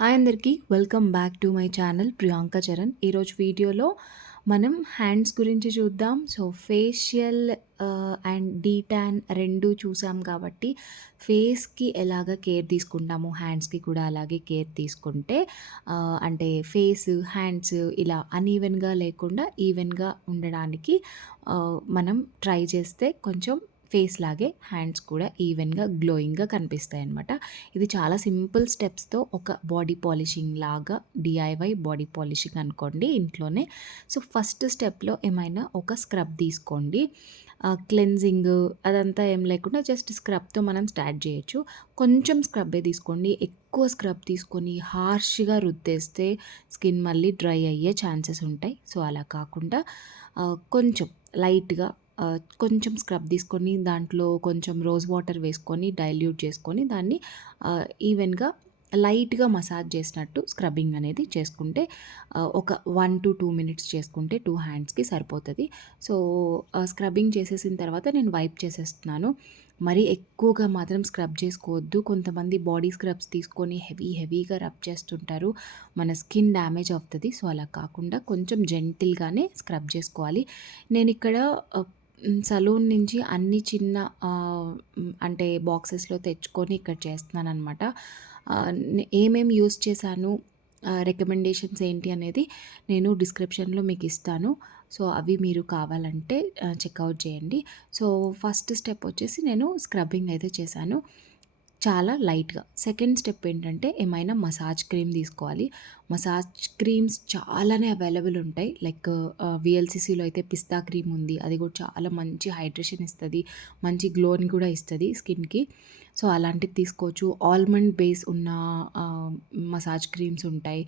Hi అందరికీ welcome back to my channel Priyanka Charan. ఈరోజు వీడియోలో మనం హ్యాండ్స్ గురించి చూద్దాం. సో ఫేషియల్ అండ్ డీటాన్ రెండు చూసాం కాబట్టి ఫేస్కి ఎలాగ కేర్ తీసుకుంటాము హ్యాండ్స్కి కూడా అలాగే కేర్ తీసుకుంటే అంటే ఫేస్ హ్యాండ్స్ ఇలా అన్ఈవెన్గా లేకుండా ఈవెన్గా ఉండడానికి మనం ట్రై చేస్తే కొంచెం ఫేస్ లాగే హ్యాండ్స్ కూడా ఈవెన్గా గ్లోయింగ్గా కనిపిస్తాయి అనమాట ఇది చాలా సింపుల్ స్టెప్స్తో ఒక బాడీ పాలిషింగ్ లాగా డిఐవై బాడీ పాలిషింగ్ అనుకోండి ఇంట్లోనే. సో ఫస్ట్ స్టెప్లో ఏమైనా ఒక స్క్రబ్ తీసుకోండి. క్లెన్జింగ్ అదంతా ఏం లేకుండా జస్ట్ స్క్రబ్తో మనం స్టార్ట్ చేయొచ్చు. కొంచెం స్క్రబ్బే తీసుకోండి. ఎక్కువ స్క్రబ్ తీసుకొని హార్ష్గా రుద్దేస్తే స్కిన్ మళ్ళీ డ్రై అయ్యే ఛాన్సెస్ ఉంటాయి. సో అలా కాకుండా కొంచెం లైట్గా కొంచెం స్క్రబ్ తీసుకొని దాంట్లో కొంచెం రోజ్ వాటర్ వేసుకొని డైల్యూట్ చేసుకొని దాన్ని ఈవెన్గా లైట్గా మసాజ్ చేసినట్టు స్క్రబ్బింగ్ అనేది చేసుకుంటే ఒక వన్ టు టూ మినిట్స్ చేసుకుంటే టూ హ్యాండ్స్కి సరిపోతుంది. సో స్క్రబ్బింగ్ చేసేసిన తర్వాత నేను వైప్ చేసేస్తున్నాను. మరీ ఎక్కువగా మాత్రం స్క్రబ్ చేసుకోవద్దు. కొంతమంది బాడీ స్క్రబ్స్ తీసుకొని హెవీ హెవీగా రబ్ చేస్తుంటారు. మన స్కిన్ డ్యామేజ్ అవుతుంది. సో అలా కాకుండా కొంచెం జెంటిల్గానే స్క్రబ్ చేసుకోవాలి. నేను ఇక్కడ సలూన్ నుంచి అన్ని చిన్న అంటే బాక్సెస్లో తెచ్చుకొని ఇక్కడ చేస్తున్నాను అనమాట ఏమేమి యూస్ చేశాను రికమెండేషన్స్ ఏంటి అనేది నేను డిస్క్రిప్షన్లో మీకు ఇస్తాను. సో అవి మీరు కావాలంటే చెక్అవుట్ చేయండి. సో ఫస్ట్ స్టెప్ వచ్చేసి నేను స్క్రబ్బింగ్ అయితే చేశాను. చాలా లైట్గా. సెకండ్ స్టెప్ ఏంటంటే ఏమైనా మసాజ్ క్రీమ్ తీసుకోవాలి. మసాజ్ క్రీమ్స్ చాలానే అవైలబుల్ ఉంటాయి. లైక్ విఎల్సిసిలో అయితే పిస్తా క్రీమ్ ఉంది. అది కూడా చాలా మంచి హైడ్రేషన్ ఇస్తుంది. మంచి గ్లోని కూడా ఇస్తుంది స్కిన్కి. సో అలాంటివి తీసుకోవచ్చు. ఆల్మండ్ బేస్ ఉన్న మసాజ్ క్రీమ్స్ ఉంటాయి.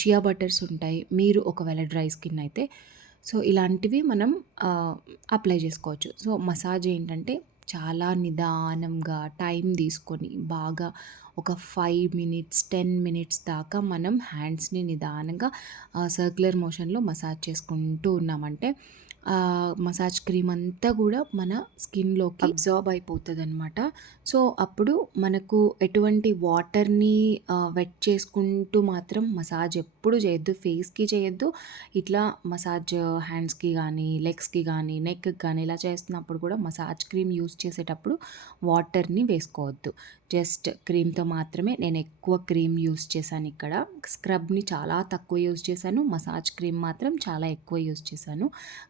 షియా బటర్స్ ఉంటాయి. మీరు ఒకవేళ డ్రై స్కిన్ అయితే. సో ఇలాంటివి మనం అప్లై చేసుకోవచ్చు. సో మసాజ్ ఏంటంటే చాలా నిదానంగా టైం తీసుకొని బాగా ఒక ఫైవ్ మినిట్స్ టెన్ మినిట్స్ దాకా మనం హ్యాండ్స్ని నిదానంగా సర్క్యులర్ మోషన్లో మసాజ్ చేసుకుంటూ ఉన్నామంటే మసాజ్ క్రీమ్ అంతా కూడా మన స్కిన్లోకి అబ్జార్బ్ అయిపోతుంది అనమాట సో అప్పుడు మనకు ఎటువంటి వాటర్ని వెట్ చేసుకుంటూ మాత్రం మసాజ్ ఎప్పుడు చేయొద్దు. ఫేస్కి చేయొద్దు. ఇట్లా మసాజ్ హ్యాండ్స్కి కానీ లెగ్స్కి కానీ నెక్కి కానీ ఇలా చేస్తున్నప్పుడు కూడా మసాజ్ క్రీమ్ యూస్ చేసేటప్పుడు వాటర్ని వేసుకోవద్దు. జస్ట్ క్రీమ్తో మాత్రమే నేను ఎక్కువ క్రీమ్ యూస్ చేశాను ఇక్కడ. స్క్రబ్ని చాలా తక్కువ యూస్ చేశాను. మసాజ్ క్రీమ్ మాత్రం చాలా ఎక్కువ యూస్ చేశాను.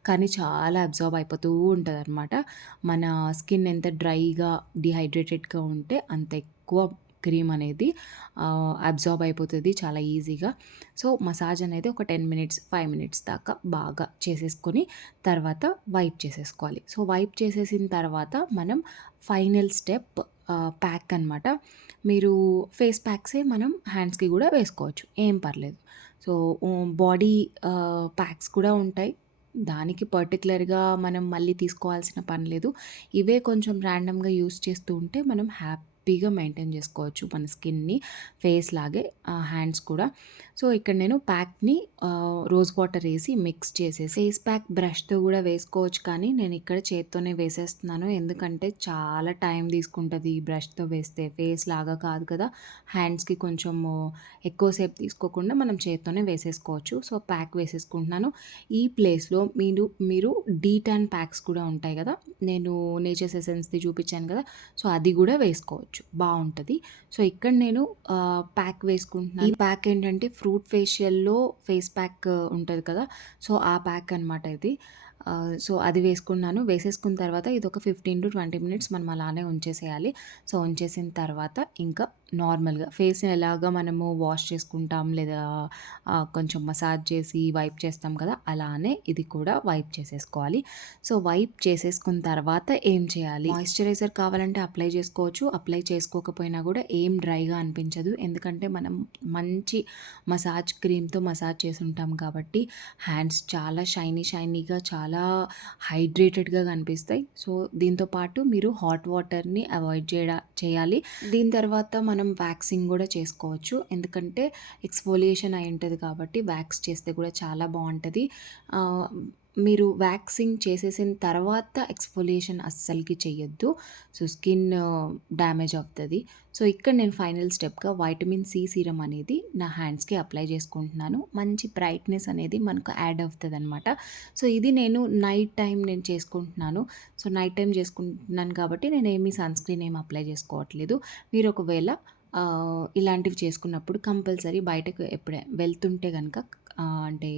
కానీ చాలా అబ్జార్బ్ అయిపోతూ ఉంటుంది అనమాట మన స్కిన్ ఎంత డ్రైగా డిహైడ్రేటెడ్గా ఉంటే అంత ఎక్కువ క్రీమ్ అనేది అబ్జార్బ్ అయిపోతుంది చాలా ఈజీగా. సో మసాజ్ అనేది ఒక టెన్ మినిట్స్ ఫైవ్ మినిట్స్ దాకా బాగా చేసేసుకొని తర్వాత వైప్ చేసేసుకోవాలి. సో వైప్ చేసేసిన తర్వాత మనం ఫైనల్ స్టెప్ ప్యాక్ అనమాట మీరు ఫేస్ ప్యాక్సే మనం హ్యాండ్స్కి కూడా వేసుకోవచ్చు. ఏం పర్లేదు. సో బాడీ ప్యాక్స్ కూడా ఉంటాయి. దానికి పర్టికులర్గా మనం మళ్ళీ తీసుకోవాల్సిన పని లేదు. ఇవే కొంచెం ర్యాండమ్గా యూస్ చేస్తూ ఉంటే మనం హ్యాపీగా మెయింటైన్ చేసుకోవచ్చు మన స్కిన్ని ఫేస్ లాగే హ్యాండ్స్ కూడా. సో ఇక్కడ నేను ప్యాక్ని రోజ్ వాటర్ వేసి మిక్స్ చేసేసి ఫేస్ ప్యాక్ బ్రష్తో కూడా వేసుకోవచ్చు కానీ నేను ఇక్కడ చేత్తోనే వేసేస్తున్నాను. ఎందుకంటే చాలా టైం తీసుకుంటుంది ఈ బ్రష్తో వేస్తే. ఫేస్ లాగా కాదు కదా. హ్యాండ్స్కి కొంచెం ఎక్కువసేపు తీసుకోకుండా మనం చేత్తోనే వేసేసుకోవచ్చు. సో ప్యాక్ వేసేసుకుంటున్నాను. ఈ ప్లేస్లో మీరు మీరు డీటాన్ ప్యాక్స్ కూడా ఉంటాయి కదా. నేను నేచర్స్ ఎసెన్స్ది చూపించాను కదా. సో అది కూడా వేసుకోవచ్చు. బాగుంటుంది సో ఇక్కడ నేను ప్యాక్ వేసుకుంటున్నాను. ఈ ప్యాక్ ఏంటంటే ఫ్రూట్ ఫేషియల్లో ఫేస్ ప్యాక్ ఉంటుంది కదా. సో ఆ ప్యాక్ అనమాట ఇది. సో అది వేసుకున్నాను. వేసేసుకున్న తర్వాత ఇది ఒక ఫిఫ్టీన్ టు ట్వంటీ మినిట్స్ మనం అలానే ఉంచేసేయాలి. సో ఉంచేసిన తర్వాత ఇంకా నార్మల్గా. ఫేస్ని ఎలాగా మనము వాష్ చేసుకుంటాం లేదా కొంచెం మసాజ్ చేసి వైప్ చేస్తాం కదా అలానే ఇది కూడా వైప్ చేసేసుకోవాలి. సో వైప్ చేసేసుకున్న తర్వాత ఏం చేయాలి? మాయిశ్చరైజర్ కావాలంటే అప్లై చేసుకోవచ్చు. అప్లై చేసుకోకపోయినా కూడా ఏం డ్రైగా అనిపించదు. ఎందుకంటే మనం మంచి మసాజ్ క్రీమ్తో మసాజ్ చేసి ఉంటాం కాబట్టి హ్యాండ్స్ చాలా షైనీ షైనీగా చాలా హైడ్రేటెడ్గా కనిపిస్తాయి. సో దీంతో పాటు మీరు హాట్ వాటర్ని అవాయిడ్ చేయడా చేయాలి. దీని తర్వాత మనం మనం వ్యాక్సింగ్ కూడా చేసుకోవచ్చు. ఎందుకంటే ఎక్స్ఫోలియేషన్ అయి ఉంటుంది కాబట్టి వ్యాక్స్ చేస్తే కూడా చాలా బాగుంటుంది. మీరు వ్యాక్సింగ్ చేసేసిన తర్వాత ఎక్స్‌ఫోలియేషన్ అస్సలకి చేయొద్దు సో, స్కిన్ డ్యామేజ్ అవుతుంది సో, ఇక్కడ నేను ఫైనల్ స్టెప్‌గా వైటమిన్ సి సీరం అనేది నా హ్యాండ్స్‌కి అప్లై చేసుకుంటున్నాను. మంచి బ్రైట్‌నెస్ అనేది మనకు యాడ్ అవుతదనమాట. సో, ఇది నేను నైట్ టైం నేను చేసుకుంటున్నాను. సో, నైట్ టైం చేసుకుంటున్నాను కాబట్టి నేను సన్ స్క్రీన్ ఏమి అప్లై చేసుకోవట్లేదు. మీరు ఒకవేళ ఇలాంటివి చేసుకున్నప్పుడు కంపల్సరీ బయటకు ఎప్పుడే వెళ్తుంటే కనుక అంటే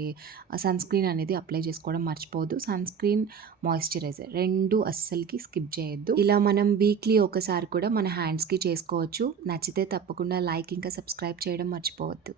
సన్ స్క్రీన్ అనేది అప్లై చేసుకోవడం మర్చిపోవద్దు. సన్ స్క్రీన్, మాయిశ్చరైజర్ రెండు అస్సలకి స్కిప్ చేయొద్దు. ఇలా మనం వీక్లీ ఒకసారి కూడా మన హ్యాండ్స్‌కి చేసుకోవచ్చు. నచ్చితే తప్పకుండా లైక్ ఇంకా సబ్స్క్రైబ్ చేయడం మర్చిపోవద్దు.